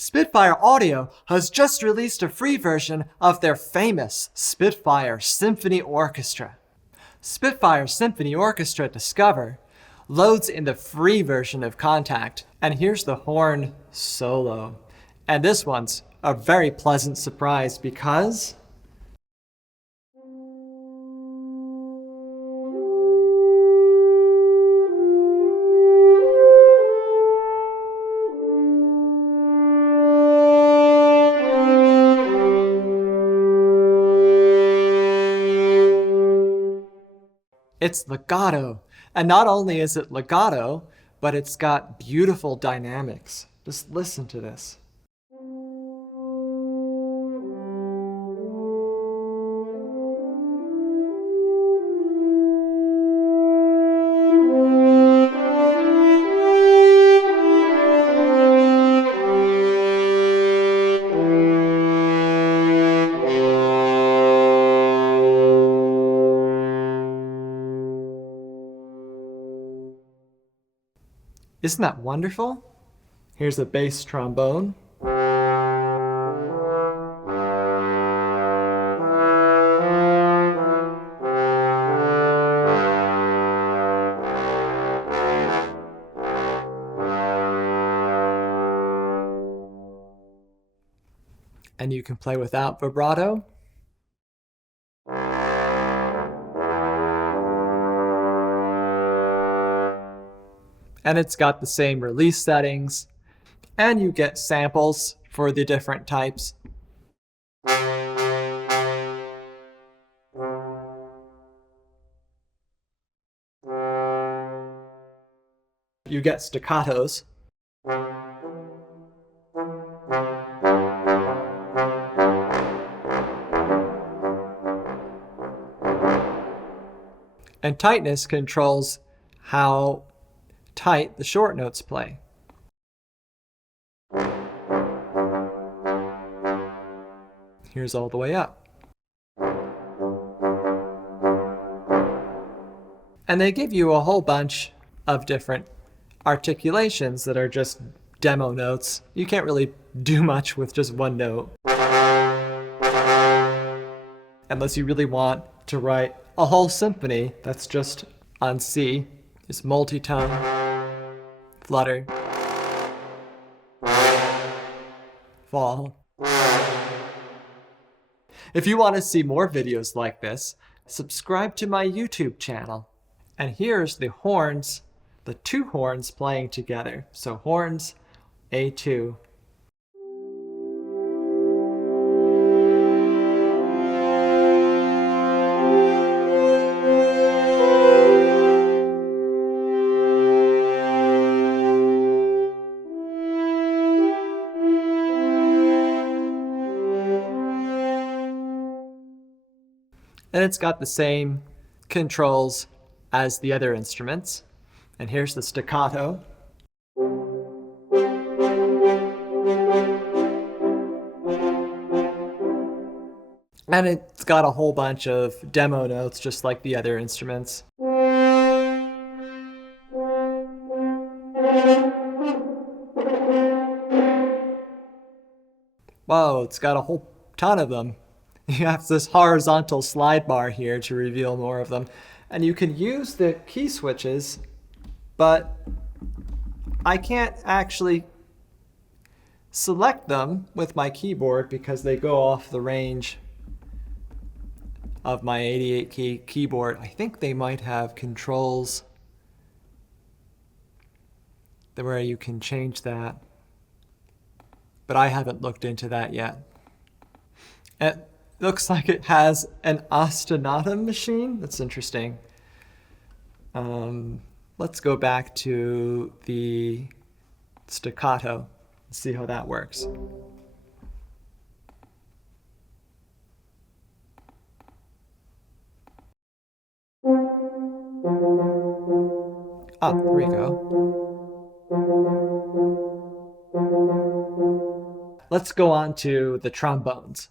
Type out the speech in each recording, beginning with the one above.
Spitfire Audio has just released a free version of their famous Spitfire Symphony Orchestra. Spitfire Symphony Orchestra Discover loads in the free version of Kontakt, and here's the horn solo. And this one's a very pleasant surprise because it's legato. And not only is it legato, but it's got beautiful dynamics. Just listen to this. Isn't that wonderful? Here's a bass trombone. And you can play without vibrato. And it's got the same release settings, and you get samples for the different types. You get staccatos. And tightness controls how tight the short notes play. Here's all the way up. And they give you a whole bunch of different articulations that are just demo notes. You can't really do much with just one note. Unless you really want to write a whole symphony that's just on C. It's multi-tone. Flutter, fall. If you want to see more videos like this, subscribe to my YouTube channel. And here's the horns, the two horns playing together. So horns, A2. And it's got the same controls as the other instruments. And here's the staccato. And it's got a whole bunch of demo notes just like the other instruments. Whoa, it's got a whole ton of them. You have this horizontal slide bar here to reveal more of them. And you can use the key switches, but I can't actually select them with my keyboard because they go off the range of my 88 key keyboard. I think they might have controls where you can change that, but I haven't looked into that yet. It looks like it has an ostinato machine. That's interesting. Let's go back to the staccato and see how that works. Ah, there we go. Let's go on to the trombones.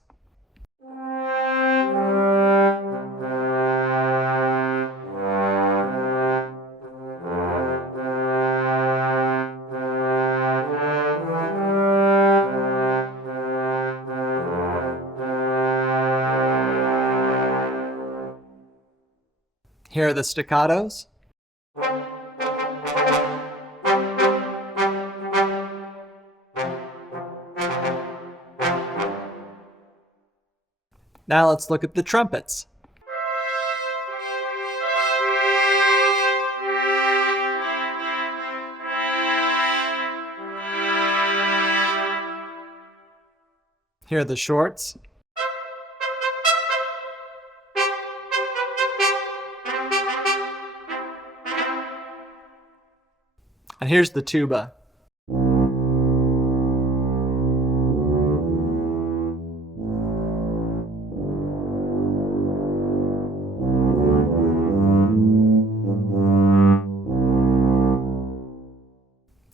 Here are the staccatos. Now let's look at the trumpets. Here are the shorts. And here's the tuba.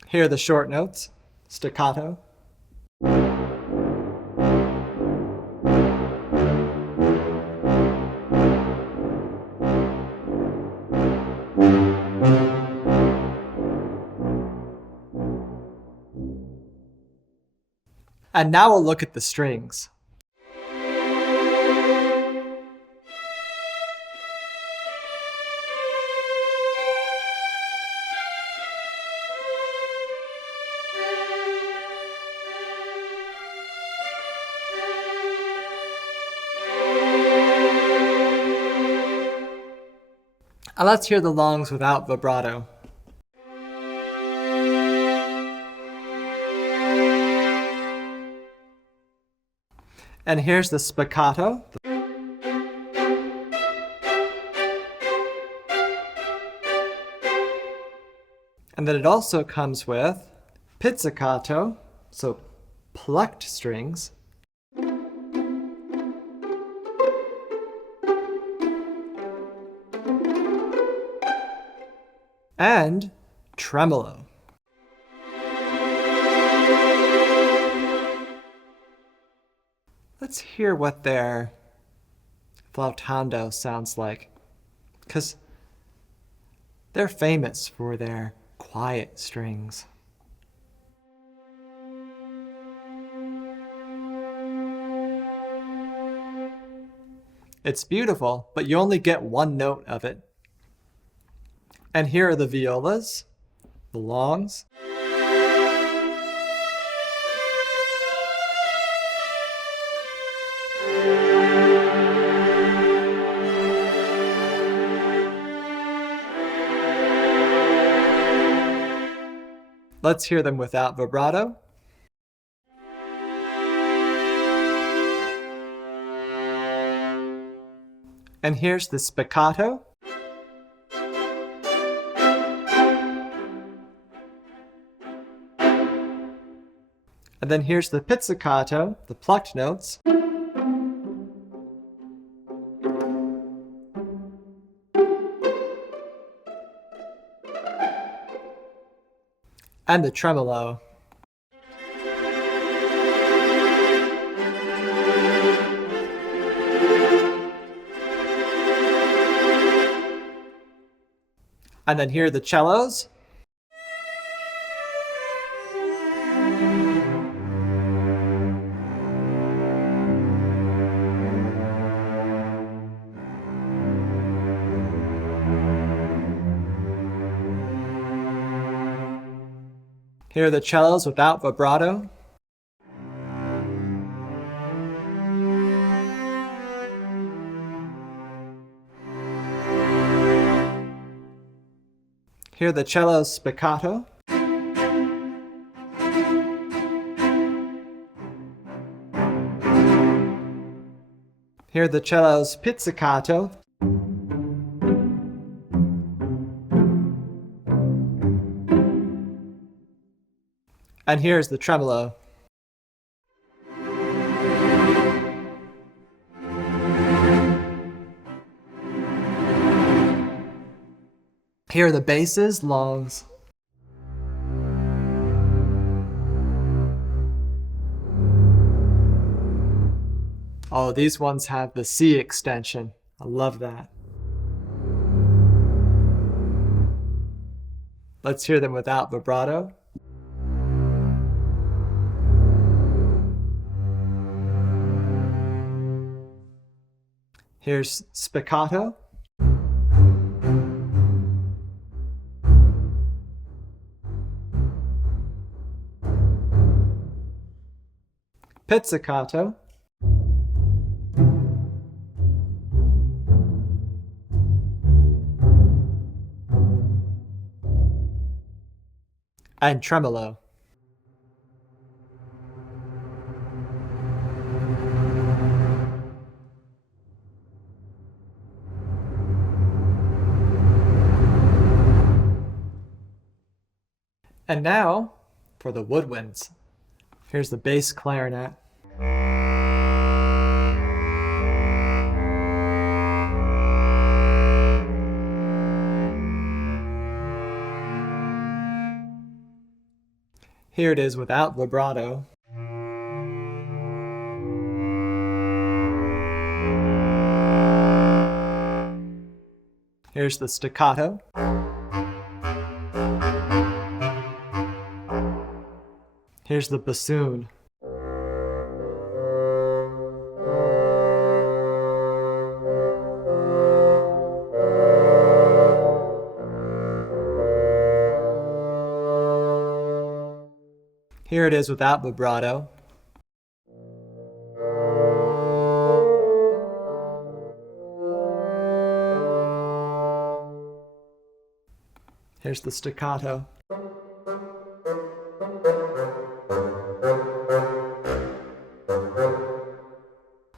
Here are the short notes, staccato. And now we'll look at the strings. And let's hear the longs without vibrato. And here's the spiccato. And then it also comes with pizzicato, so plucked strings. And tremolo. Let's hear what their flautando sounds like, because they're famous for their quiet strings. It's beautiful, but you only get one note of it. And here are the violas, the longs. Let's hear them without vibrato. And here's the spiccato. And then here's the pizzicato, the plucked notes. And the tremolo. And then here are the cellos. Here are the cellos without vibrato. Here are the cellos spiccato. Here are the cellos pizzicato. And here's the tremolo. Here are the basses, longs. Oh, these ones have the C extension. I love that. Let's hear them without vibrato. Here's spiccato. pizzicato, and tremolo. And now for the woodwinds. Here's the bass clarinet. Here it is without vibrato. Here's the staccato. Here's the bassoon. Here it is without vibrato. Here's the staccato.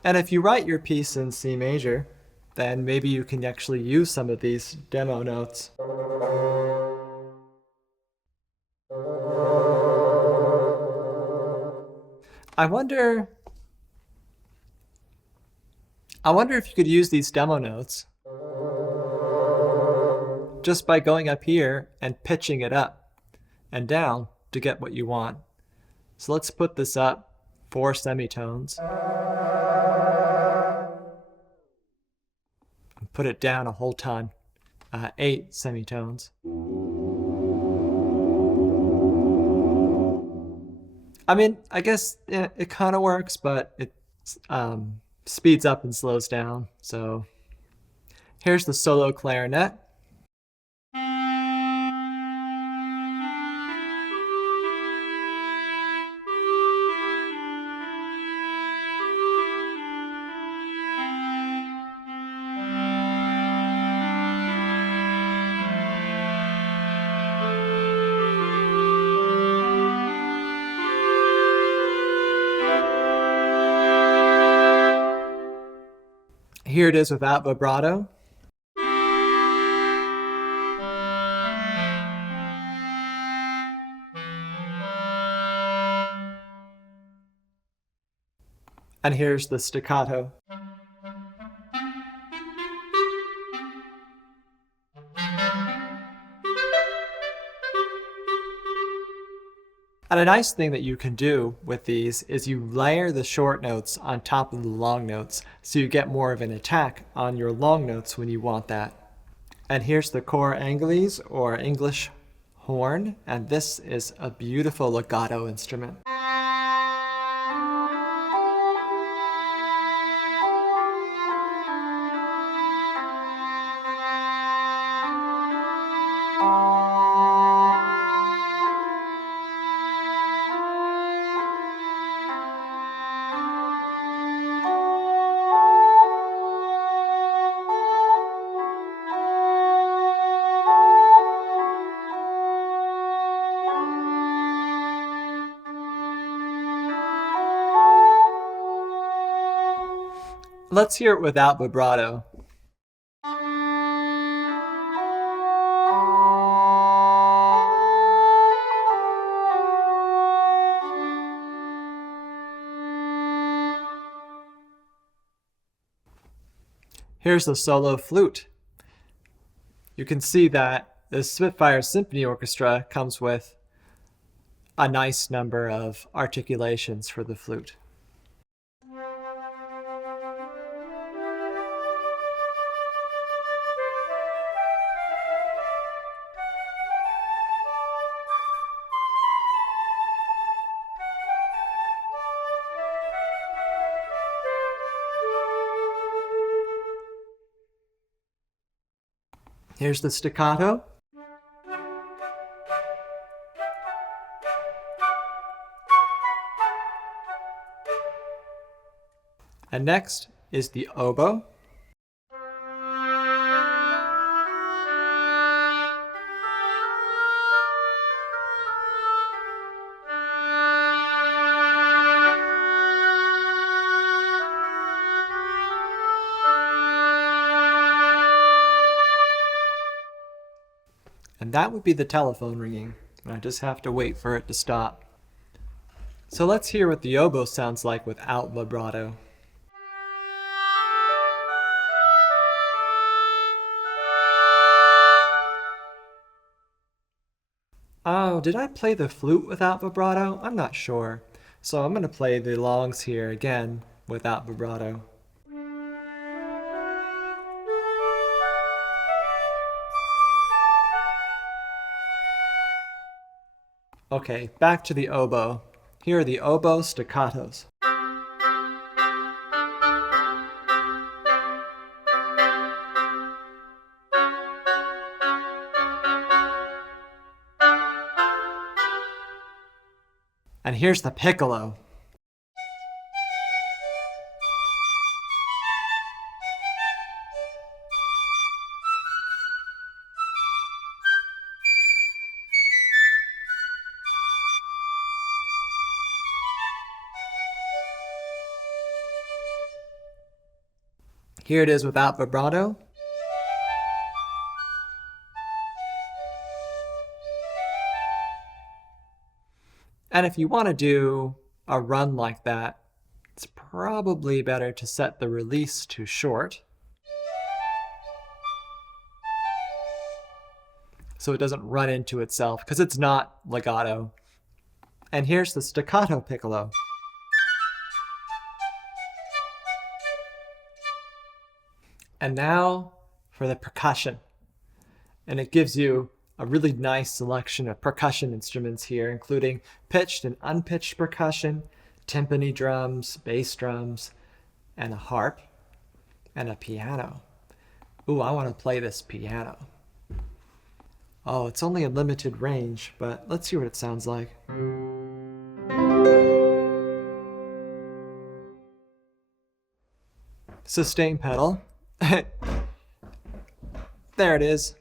And if you write your piece in C major, then maybe you can actually use some of these demo notes. I wonder if you could use these demo notes just by going up here and pitching it up and down to get what you want. So let's put this up 4 semitones. And put it down a whole ton, 8 semitones. I mean, I guess it kind of works, but it speeds up and slows down. So here's the solo clarinet. Here it is without vibrato. And here's the staccato. And a nice thing that you can do with these is you layer the short notes on top of the long notes, so you get more of an attack on your long notes when you want that. And here's the cor angeles, or English horn, and this is a beautiful legato instrument. Let's hear it without vibrato. Here's the solo flute. You can see that the Spitfire Symphony Orchestra comes with a nice number of articulations for the flute. Here's the staccato. And next is the oboe. And that would be the telephone ringing. I just have to wait for it to stop. So let's hear what the oboe sounds like without vibrato. Oh, did I play the flute without vibrato? I'm not sure. So I'm going to play the longs here again without vibrato. Okay, back to the oboe. Here are the oboe staccatos. And here's the piccolo. Here it is without vibrato. And if you want to do a run like that, it's probably better to set the release to short, so it doesn't run into itself, because it's not legato. And here's the staccato piccolo. And now for the percussion. And it gives you a really nice selection of percussion instruments here, including pitched and unpitched percussion, timpani drums, bass drums, and a harp, and a piano. Ooh, I want to play this piano. Oh, it's only a limited range, but let's see what it sounds like. Sustain pedal. There it is.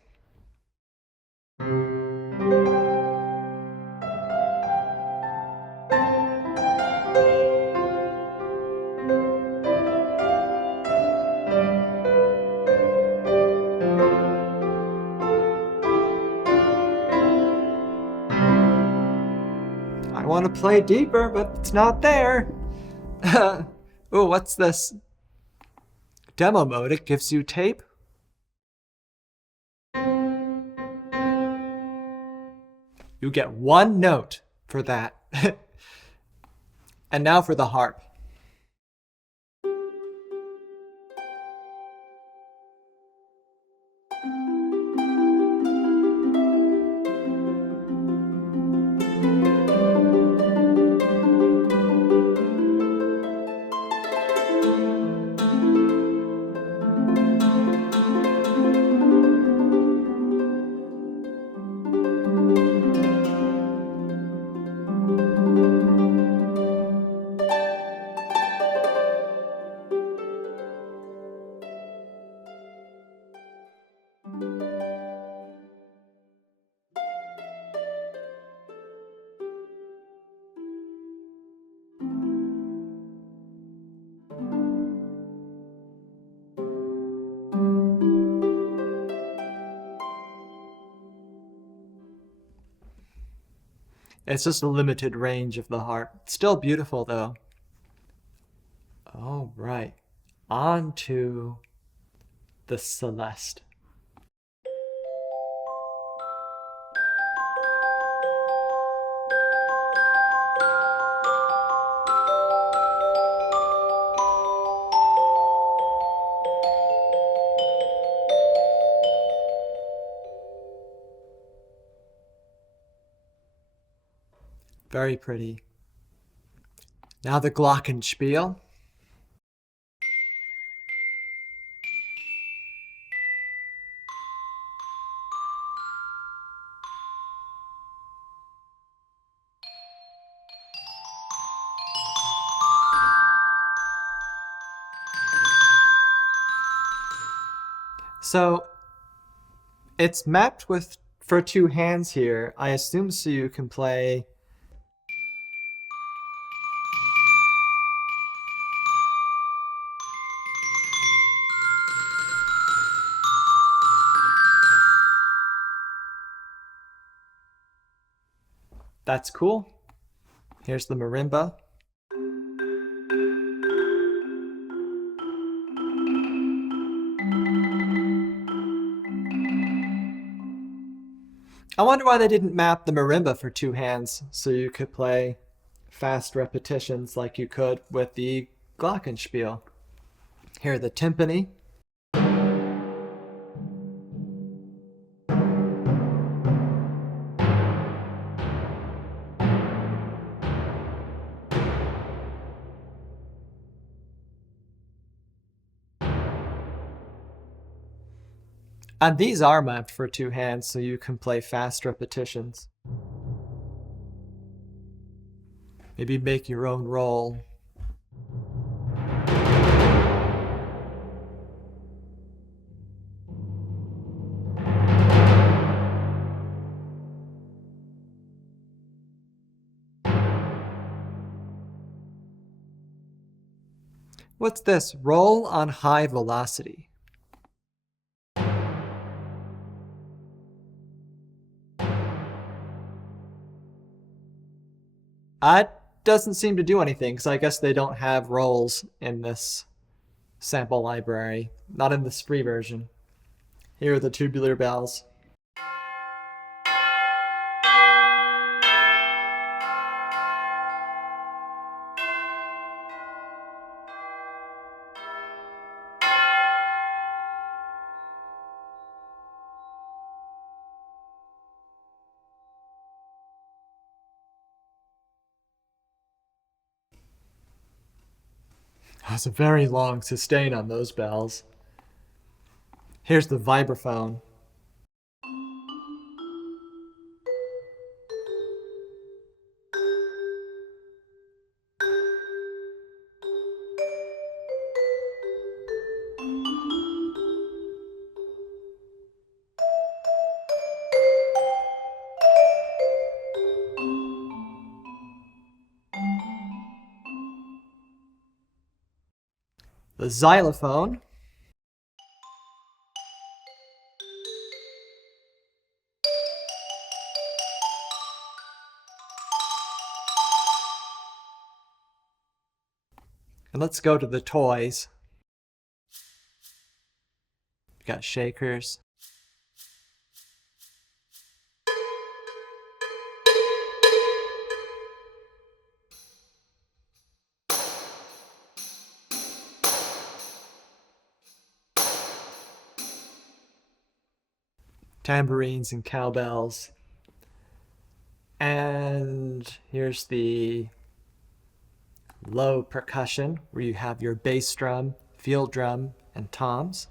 I want to play deeper, but it's not there. Ooh, what's this? Demo mode, it gives you tape. You get one note for that. And now for the harp. It's just a limited range of the harp. Still beautiful though. All right, on to the Celeste. Very pretty. Now the glockenspiel. So it's mapped for two hands here. I assume so you can play That's cool. Here's the marimba. I wonder why they didn't map the marimba for two hands so you could play fast repetitions like you could with the glockenspiel. Here, the timpani. And these are mapped for two hands so you can play fast repetitions. Maybe make your own roll. What's this? Roll on high velocity. That doesn't seem to do anything, because I guess they don't have rolls in this sample library. Not in this free version. Here are the tubular bells. That's a very long sustain on those bells. Here's the vibraphone. The xylophone. And let's go to the toys. We've got shakers. Tambourines and cowbells. And here's the low percussion, where you have your bass drum, field drum, and toms.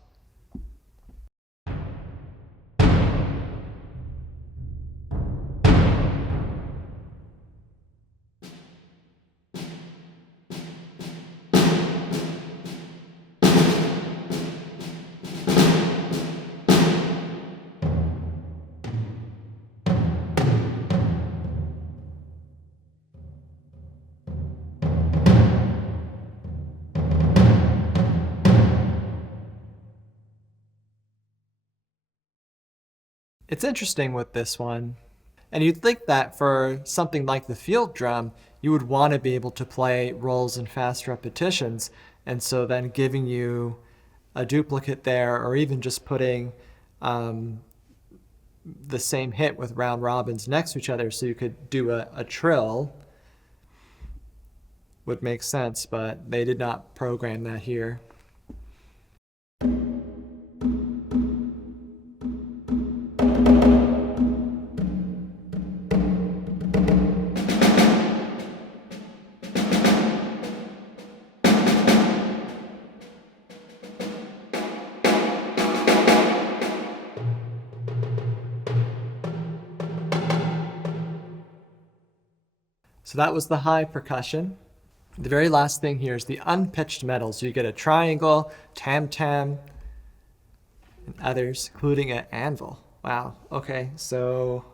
It's interesting with this one. And you'd think that for something like the field drum, you would want to be able to play rolls and fast repetitions. And so then giving you a duplicate there, or even just putting the same hit with round robins next to each other so you could do a trill would make sense, but they did not program that here. So that was the high percussion. The very last thing here is the unpitched metal. So you get a triangle, tam-tam, and others, including an anvil. Wow, okay, so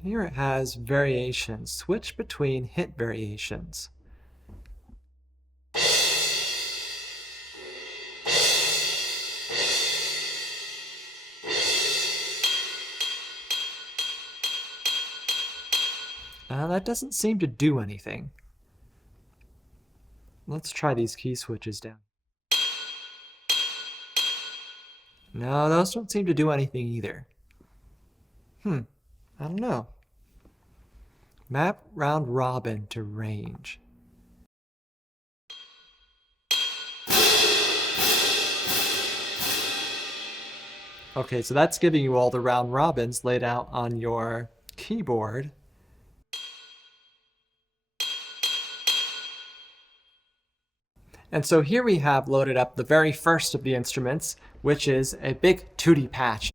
here it has variations. Switch between hit variations. That doesn't seem to do anything. Let's try these key switches down. No, those don't seem to do anything either. I don't know. Map round robin to range. Okay, so that's giving you all the round robins laid out on your keyboard. And so here we have loaded up the very first of the instruments, which is a big tutti patch.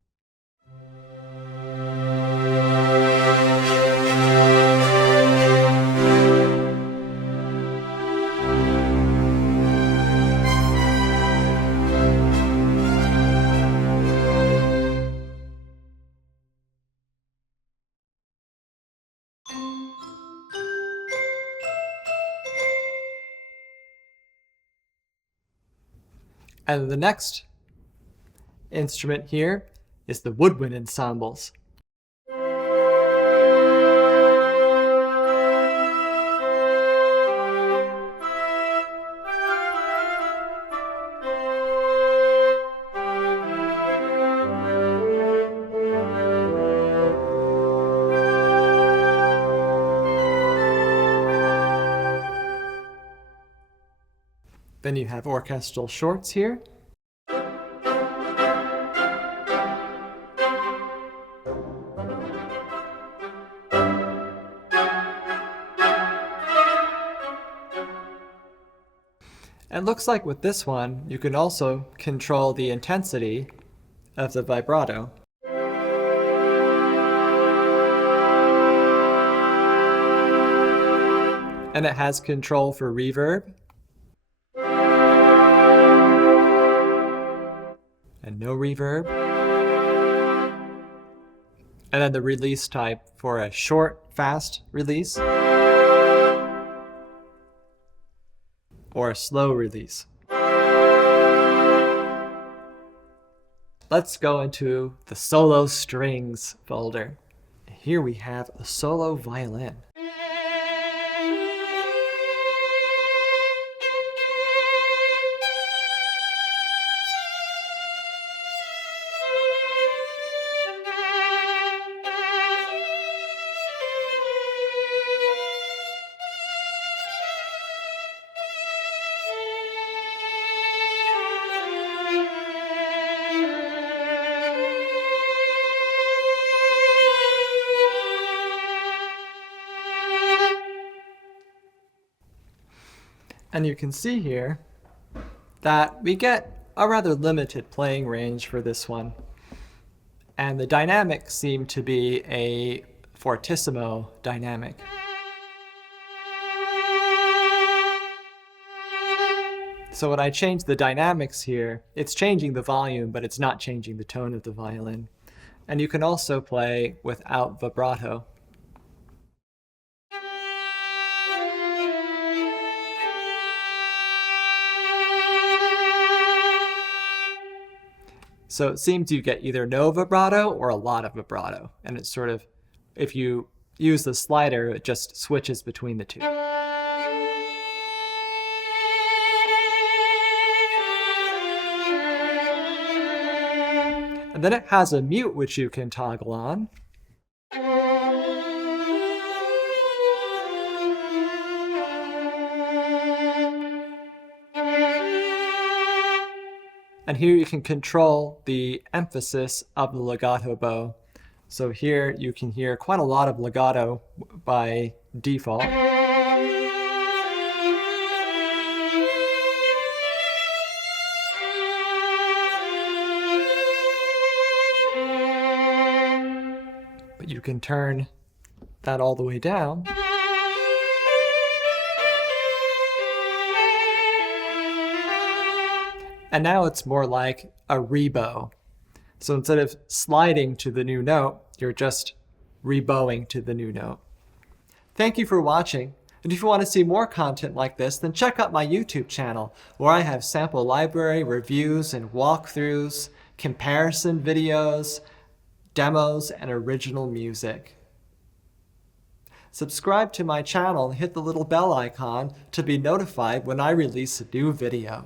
And the next instrument here is the woodwind ensembles. Then you have orchestral shorts here. It looks like with this one, you can also control the intensity of the vibrato. And it has control for reverb. And no reverb. And then the release type for a short, fast release. Or a slow release. Let's go into the solo strings folder. Here we have a solo violin. And you can see here that we get a rather limited playing range for this one. And the dynamics seem to be a fortissimo dynamic. So when I change the dynamics here, it's changing the volume, but it's not changing the tone of the violin. And you can also play without vibrato. So it seems you get either no vibrato or a lot of vibrato. And it's sort of, if you use the slider, it just switches between the two. And then it has a mute which you can toggle on. And here you can control the emphasis of the legato bow. So here you can hear quite a lot of legato by default. But you can turn that all the way down. And now it's more like a rebow. So instead of sliding to the new note, you're just rebowing to the new note. Thank you for watching. And if you want to see more content like this, then check out my YouTube channel, where I have sample library reviews and walkthroughs, comparison videos, demos, and original music. Subscribe to my channel and hit the little bell icon to be notified when I release a new video.